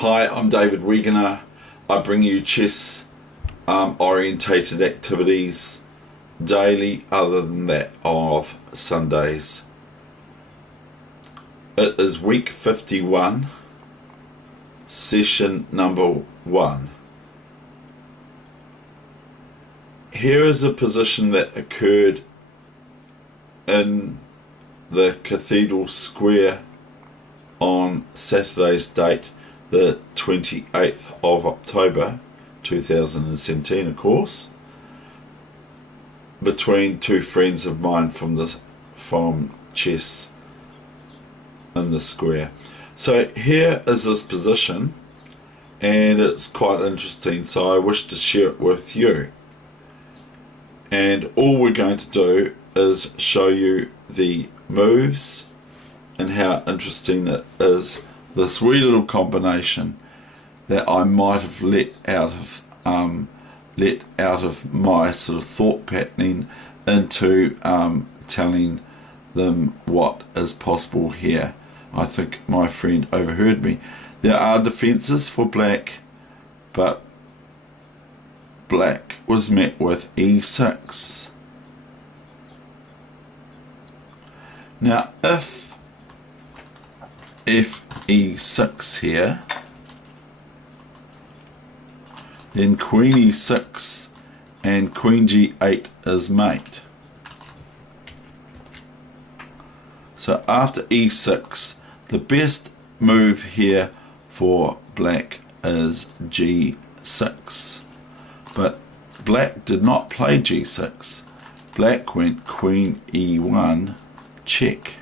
Hi, I'm David Weegenaar. I bring you chess orientated activities daily, other than that of Sundays. It is week 51, session number 1. Here is a position that occurred in the Cathedral Square on Saturday's date, the 28th of October 2017, of course, between two friends of mine from chess in the square. So here is this position, and it's quite interesting, so I wish to share it with you. And all we're going to do is show you the moves and how interesting it is, this wee little combination that I might have let out of my sort of thought patterning into telling them what is possible here. I think my friend overheard me. There are defences for black, but black was met with e6. Now if e6 here, then queen e6 and queen g8 is mate. So after e6, the best move here for black is g6. But black did not play g6. Black went queen e1 check.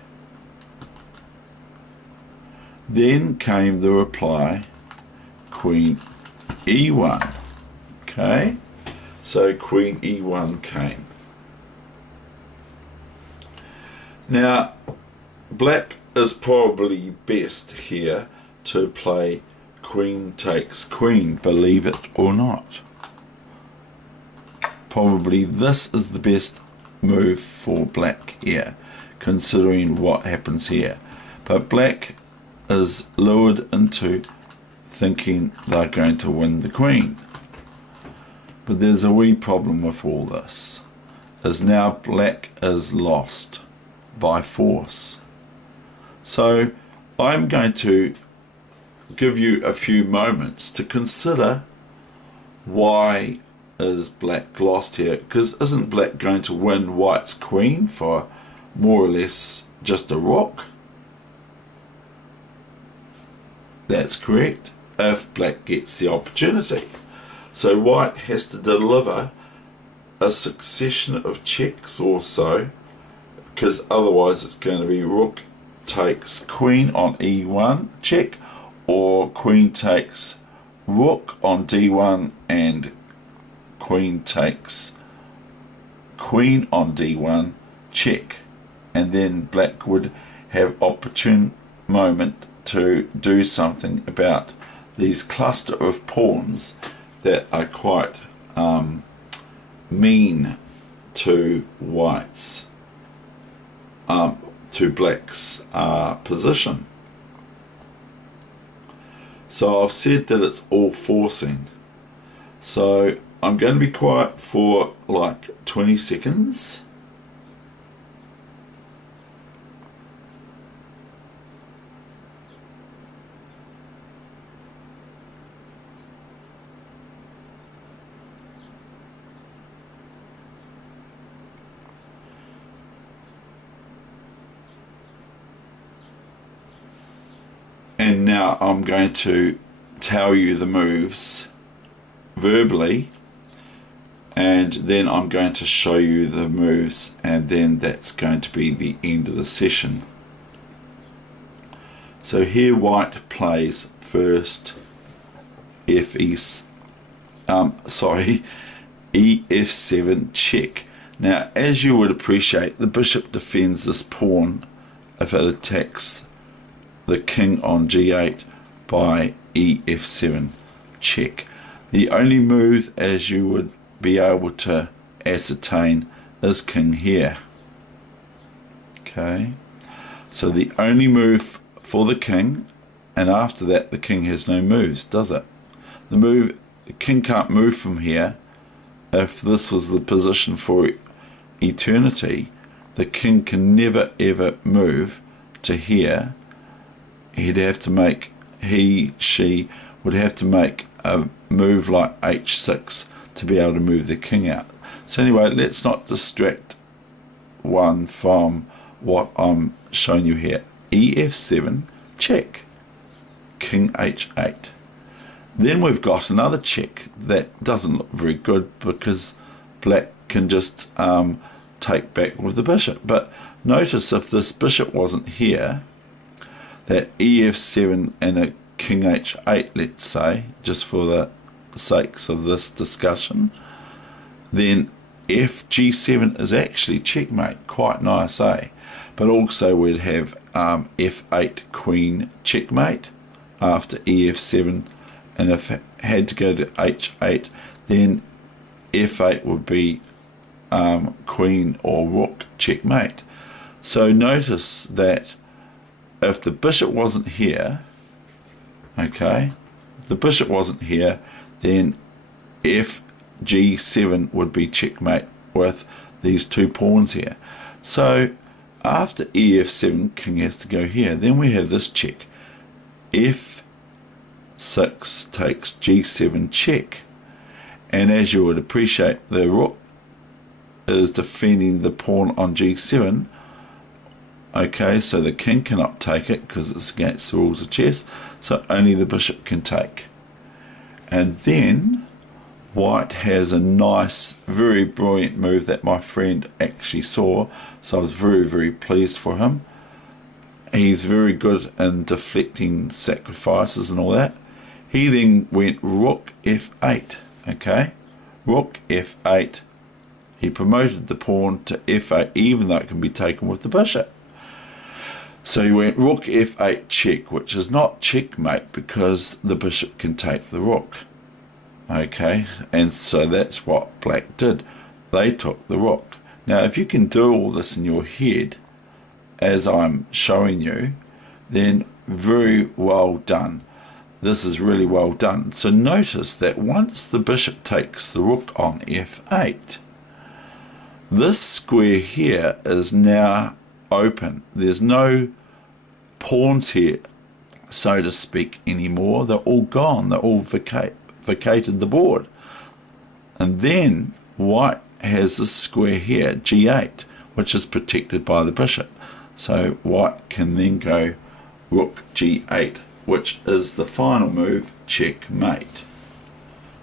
Then came the reply, queen e1. Okay, so queen e1 came. Now black is probably best here to play queen takes queen, believe it or not. Probably this is the best move for black here, considering what happens here. But black is lured into thinking they're going to win the queen. But there's a wee problem with all this, is now black is lost by force. So I'm going to give you a few moments to consider why is black lost here, because isn't black going to win white's queen for more or less just a rook? That's correct, if black gets the opportunity. So white has to deliver a succession of checks or so, because otherwise it's going to be rook takes queen on e1 check, or queen takes rook on d1 and queen takes queen on d1 check, and then black would have opportune moment to do something about these cluster of pawns that are quite mean to white's to black's position. So I've said that it's all forcing, so I'm going to be quiet for like 20 seconds. And now I'm going to tell you the moves verbally, and then I'm going to show you the moves, and then that's going to be the end of the session. So here white plays first EF7 check. Now as you would appreciate, the bishop defends this pawn if it attacks the king on g8 by EF7 check. The only move, as you would be able to ascertain, is king here. Okay, so the only move for the king and after that the king has no moves, does it? The king can't move from here. If this was the position for eternity, the king can never ever move to here. She would have to make a move like h6 to be able to move the king out. So anyway, let's not distract one from what I'm showing you here. ef7, check, king h8. Then we've got another check that doesn't look very good because black can just take back with the bishop. But notice if this bishop wasn't here, that ef7 and a king h8, let's say, just for the sakes of this discussion, then fg7 is actually checkmate. Quite nice, eh? But also we'd have f8 queen checkmate after ef7, and if it had to go to h8, then f8 would be queen or rook checkmate. So notice that if the bishop wasn't here, okay, if the bishop wasn't here, then fg7 would be checkmate with these two pawns here. So after ef7, king has to go here. Then we have this check. f6 takes g7 check, and as you would appreciate, the rook is defending the pawn on g7. Okay, so the king cannot take it because it's against the rules of chess, so only the bishop can take. And then white has a nice, very brilliant move that my friend actually saw, so I was very, very pleased for him. He's very good in deflecting sacrifices and all that. He then went rook f8, okay, rook f8. He promoted the pawn to f8 even though it can be taken with the bishop. So he went rook f8 check, which is not checkmate because the bishop can take the rook. Okay, and so that's what black did. They took the rook. Now if you can do all this in your head as I'm showing you, then very well done. This is really well done. So notice that once the bishop takes the rook on f8, this square here is now open. There's no pawns here, so to speak, anymore. They're all gone. They're all vacated the board. And then white has this square here, g8, which is protected by the bishop. So white can then go rook g8, which is the final move, checkmate.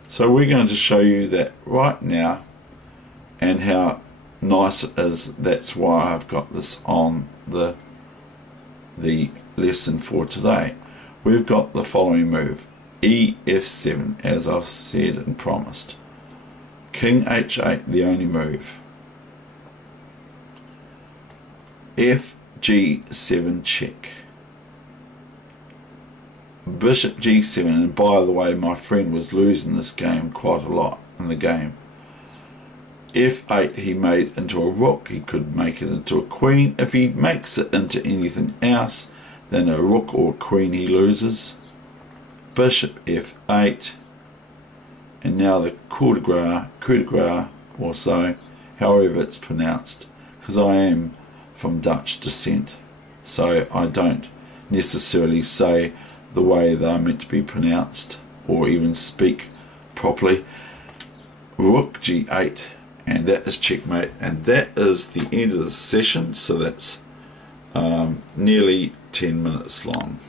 So we're going to show you that right now and how nice it is. That's why I've got this on the lesson for today. We've got the following move, ef7, as I've said and promised, king h8, the only move, fg7 check, bishop g7, and by the way my friend was losing this game quite a lot in the game. f8 he made into a rook, he could make it into a queen. If he makes it into anything else than a rook or a queen, he loses. Bishop f8, and now the coup de grace or so, however it's pronounced, because I am from Dutch descent, so I don't necessarily say the way they're meant to be pronounced or even speak properly. Rook g8, and that is checkmate, and that is the end of the session. So that's nearly 10 minutes long.